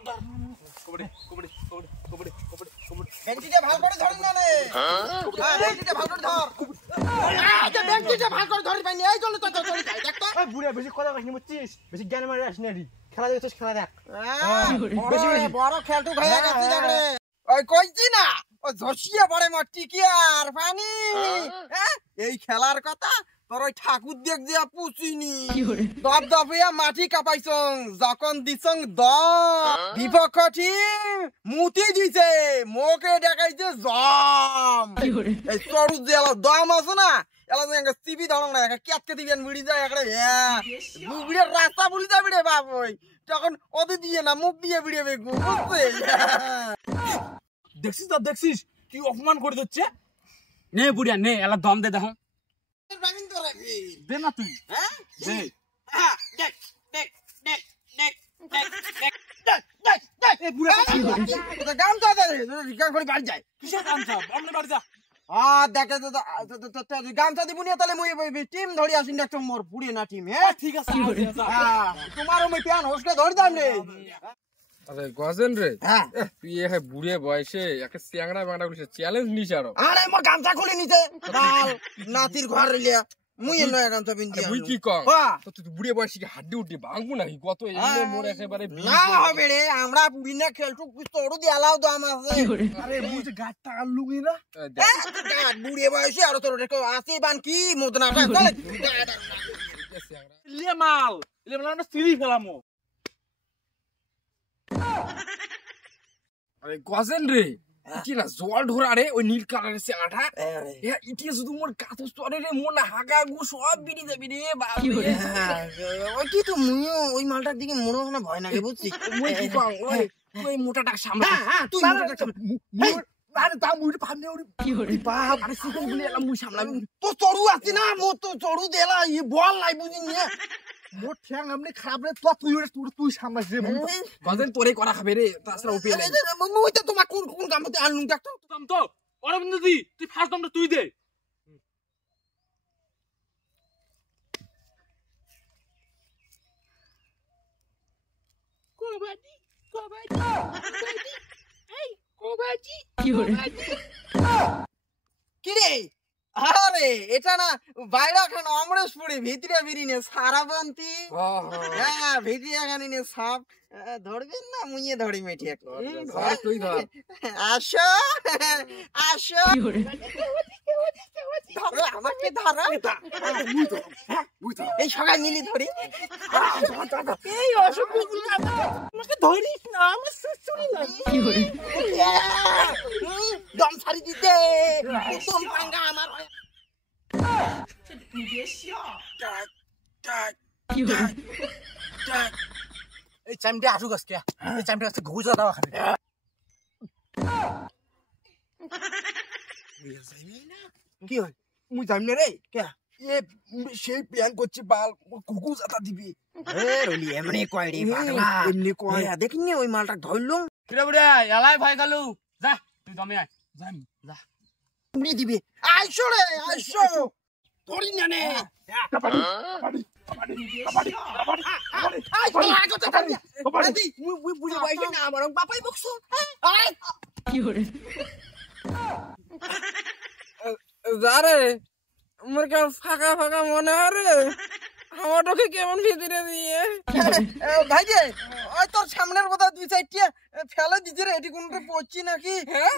কবডি কবডি কবডি কবডি কবডি কবডি বেঞ্চিটা ভালো করে ধরি না রে হ্যাঁ বেঞ্চিটা ভালো করে ধর আচ্ছা বেঞ্চিটা ভালো করে ধরি পাইনি এই জন্য তো চলে যাই দেখ তো ওই বুড়া বেশি কথা কইনি বুঝছিস বেশি জ্ঞান মারি আসনি রে খেলা দেখছিস খেলা দেখ বেশি বড় খেলটু হয়ে গেছে দেখ রে ওই কইছি না ও ঝসিয়ে পড়ে মটি কি আর পানি হ্যাঁ এই খেলার কথা তোর ওই ঠাকুর দেখ দিয়া পুছিনি দপ দপিয়া মাটি কাপাইছং যখন দিছং দ বিপক্ষ টিম মুতি দিছে মোকে দেখাইছে জম এই সরু জেলা দম আছে না এলা যে সিবি ধরং না কেটকে দিবেন মুড়ি যায় একটা বুড়ির রাস্তা বুড়ি যাবি রে বাপ ওই তখন ওদের দিয়ে না মুখ দিয়ে বিড়ে বেগু বুঝছে দেখছিস কি অপমান করে দিচ্ছে নে বুড়িয়া নে এলা দম দে দেখো বাগিন তো রাখি দে না তুই হ্যাঁ দে হ্যাঁ দেখ দেখ দেখ দেখ দেখ দেখ দেখ দেখ দেখ এ বুড়া তো গাম তো দে রিকার করে বাড়ি যায় কিসের কামছা আমনে বাড়ি যা দেখে তো গামছা দিবুনি তাহলে মুই টিম ধরি আসিন দেখ মোর পুড়ি না টিম হ্যাঁ ঠিক আছে তোমারও মই প্যান হোসকে ধরি দাম রে আরে গজেন রে হ্যাঁ তুই এ বুড়ে বয়সে একটা চ্যাংড়া বাংড়া করিস চ্যালেঞ্জ নিস আরো আরে মোর গামছা খুলে নিতে বাল নাতির ঘর রিলিয়া মুই নয় গামছা পিন্দি মুই কি কম হ্যাঁ তো তুই বুড়ে বয়সে কি হাড্ডি উড্ডি ভাঙবো নাকি কত এমনি মোর একেবারে না হবে রে আমরা পুড়ি না খেলটু তোড়ু দিয়ালাও দাম আছে আরে মুই যে গাটটা আলুগি না বুড়ে বয়সে আর তোর আসি বান কি মোদনাটা চলে লে মাল না সিরি ফেলামো আরে গজেন রে ইটি না জল ঢোরা রে ওই নীল কালারের চ্যাংড়াটা ইটি শুধু মোর কাতো স্তরে রে মোর না হাগা গু সব বিড়ি যাবি রে বাপ ওই কি তো মুইও ওই মালটার দিকে মনে হয় না ভয় লাগে বুঝছিস মুই কি কম ওই মোটাটা সামনে হ্যাঁ তুই মোটাটা আরে তা মুই ভাবনে ওরে বাপ আরে সিকন গুলি এলাম মুই সামলাবি তো চড়ু আছে না মো তো চড়ু দেলা ই বল নাই বুঝিনি মোর ঠ্যাং আমনে খারাপ রে তো তুই সামলাস রে গজেন তোরে করা খাবে রে তাছাড়া উপায় নাই মুই তো তোমার কোন কোন কামতে আনলুম দেখ তো দম তো অরবিন্দ দি তুই ফার্স্ট দমটা তুই দে কবাডি কবাডি কবাডি এই কবাডি কি রে আরে এটা না বাইরে খান অমরেশপুরে ভিতরে বিরিনে সারাবন্তি হ্যাঁ ভিতরে খানি সাপ ধরবেন না মুইয়ে ধরি মেটি এখন তুই ধর আসো আসো ধরো আমাকে ধরো এই সবাই মিলি ধরি এই অসুখ আমাকে ধরিস না আমার সুসুরি না দম ছাড়ি দিতে দম ভাঙা আমার এই চামটা আসুক আজকে এই চামটা আজকে ঘুষা দাও খাবি কি হয় মুই জানি না রে কে এ সেই প্ল্যান করছি বাল কুকু জাতা দিবি রলি এমনি কয় রে পাগলা এমনি কয় দেখিনি ওই মালটা ধরলুম কিরে বুড়া এলাই ভাই গালু যা তুই দমে আয় যাম যা উড়ি দিবে আইসো রে আইসো ধরি না নে যারে আমার কেমন ফাঁকা ফাঁকা মনে হয় রে আমার তোকে কেমন ভিতরে দিয়ে ভাই যে ওই তোর সামনের কথা দুই সাইডটা ফেলে দিছে রে এটি কোনটা পড়ছি নাকি হ্যাঁ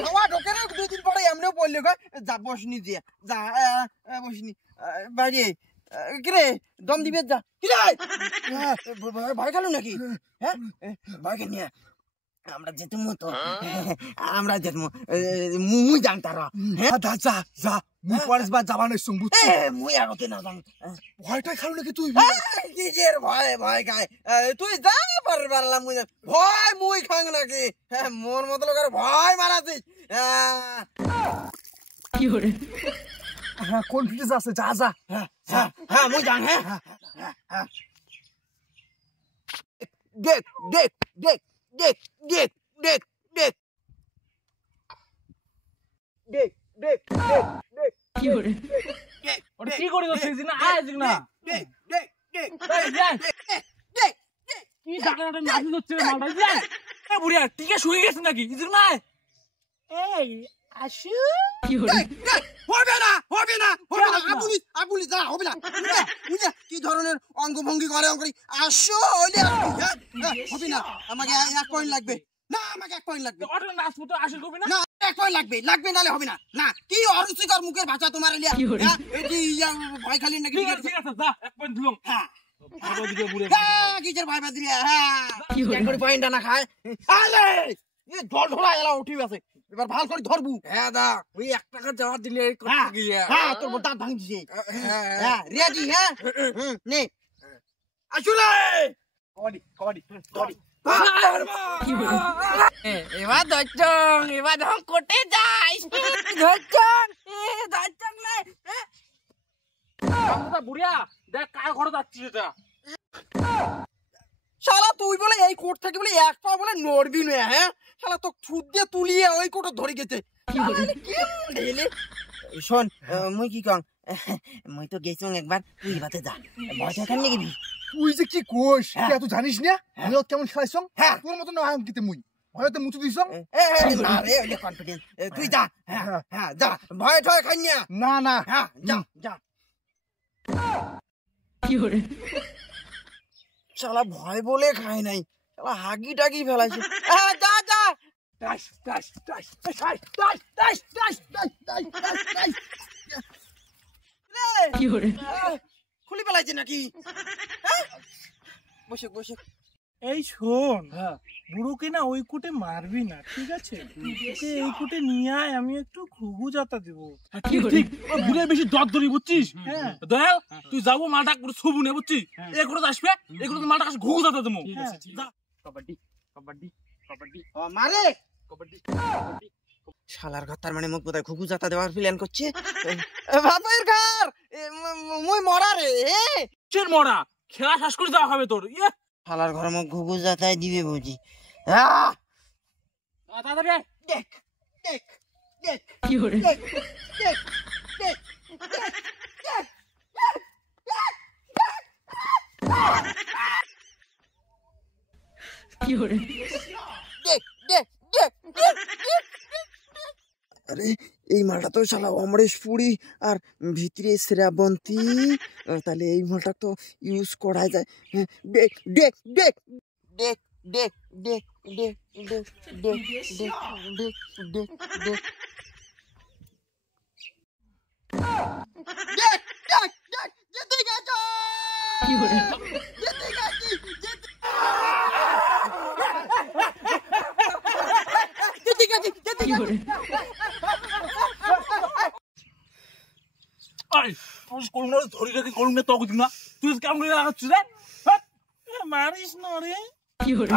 হাওয়া ঢোকে রে দুই দিন পরে এমনিও পড়লে যা বসনি দিয়ে যা বসনি ভাই কিরে দম দিবে যা কিরে ভয় গেল নাকি হ্যাঁ ভয় নিয়ে আমরা যেতুম তো আমরা যেতুম মুই জানতার হ্যাঁ যা যা মুই পরেশ বা যাবানের সঙ্গ মুই আগতে না জান ভয়টা খালো নাকি তুই কিসের ভয় ভয় খায় তুই যা পারলাম মুই ভয় মুই খাং নাকি মোর মতো লোকের ভয় মারাছিস কি করে হ্যাঁ কনফিডেন্স আছে যা যা হ্যাঁ মুই জান হ্যাঁ দেখ দেখ দেখ দেখ দেখ দেখ দেখ দেখ দেখ দেখ কি করে ওটা কি করে গছিস না আয় জিগ না দেখ দেখ দেখ এই যা দেখ জায়গাটা নাচি হচ্ছে রে মালটা বুঝলি এ বুড়িয়া টিকে শুয়ে গেছে নাকি কিছু নাই এই আসু হবে না আবুলি যা হবে না বুঝলে কি ধরনের অঙ্গভঙ্গি করে আসো হইলে হবে না আমাকে 1 পয়েন্ট লাগবে না আমাকে 1 পয়েন্ট লাগবে অটো নাচবো তো আসল করবি না না 1 পয়েন্ট লাগবে নালে হবে না না কি অরুচিকর মুখের ভাষা তোমার লিয়া এটি ভয় খালি নাকি ঠিক আছে যা 1 পয়েন্ট দিলাম হ্যাঁ আরো দিকে বুড়িয়া কিসের ভয় বাদ দিলে হ্যাঁ কেন করে পয়েন্ট না খায় আলে এ ঢল ঢলা এলা উঠি আছে এবার ভাল করে ধরবু হ্যাঁ দা ওই 1 টাকা জমা দিলে হ্যাঁ করতে গিয়ে হ্যাঁ তোর দাঁত ভাঙি দিছে হ্যাঁ রেডি হ্যাঁ নে আসলে কবাডি এবার ধরছং এবার ধর কোটে যাই ধরছং ধরছং না বুড়িয়া দেখ কার ঘরে যাচ্ছিস এটা শালা তুই বলে এই কোট থেকে বলে 1 পা বলে নড়বি না হ্যাঁ শালা তো ছুট দিয়ে তুলিয়ে ওই কোট ধরে গেছে শোন মুই কি কং মুই তো গেছং একবার তুই বাতে যা ভয় দেখান নাকি তুই যে কি কোষ তুই জানিস না আমি কেমন খেলাইছং হ্যাঁ তোর মত না আমি কিতে মুই হয়তো মুচু দিছং না রে ওই কনফিডেন্স তুই যা হ্যাঁ হ্যাঁ যা ভয় ঠয় খাই না না হ্যাঁ যা যা শালা ভয় বলে খায় নাই শালা হাগি টাগি ফেলাইছে যা যা টাইস খুলি ফেলাইছে নাকি বসে বসে এই শোন বুড়োকে না ওই কোটে মারবি না ঠিক আছে ওকে এই কোটে নিয়ে আয় আমি একটু ঘুঘু যাতা দেবো ঠিক বুড়িয়া বেশি দর ধরি বুঝছিস হ্যাঁ দয়াল তুই যাবো মালটা করে ছবু নে বুঝছিস এ করে আসবে এ করে মালটা কাছে ঘুঘু দাতা দেবো যা কবাডি কবাডি কবাডি ও মারে কবাডি শালার ঘর তার মানে মুখ বোধহয় ঘুঘু জাতা দেওয়ার প্ল্যান করছে বাপের ঘর মুই মরা রে চের মরা খেলা শেষ করে দেওয়া হবে তোর ইয়ে শালার ঘর মুখ ঘুঘু জাতাই দিবে বুঝি তাড়াতাড়ি দেখ দেখ দেখ কি করে দেখ দেখ দেখ কি করে দেখ দেখ দেখ আরে এই মালটা তো শালা অমরেশ পুরি আর ভিতরে শ্রাবন্তী তাহলে এই মালটা তো ইউজ করা যায় দেখ দেখ দেখ দেখ দেখ দেখ দেখ দেখ দেখ দেখ দেখ দেখ দেখ দেখ দেখ দেখ যেতে গেছো কি করে যেতে গেছি যেতে গেছি যেতে কি গেছি করে আই তুই কোন ধরি রাখি কোন না তো দিনা তুই কেমন করে লাগাচ্ছিস রে মারিস না রে কি করে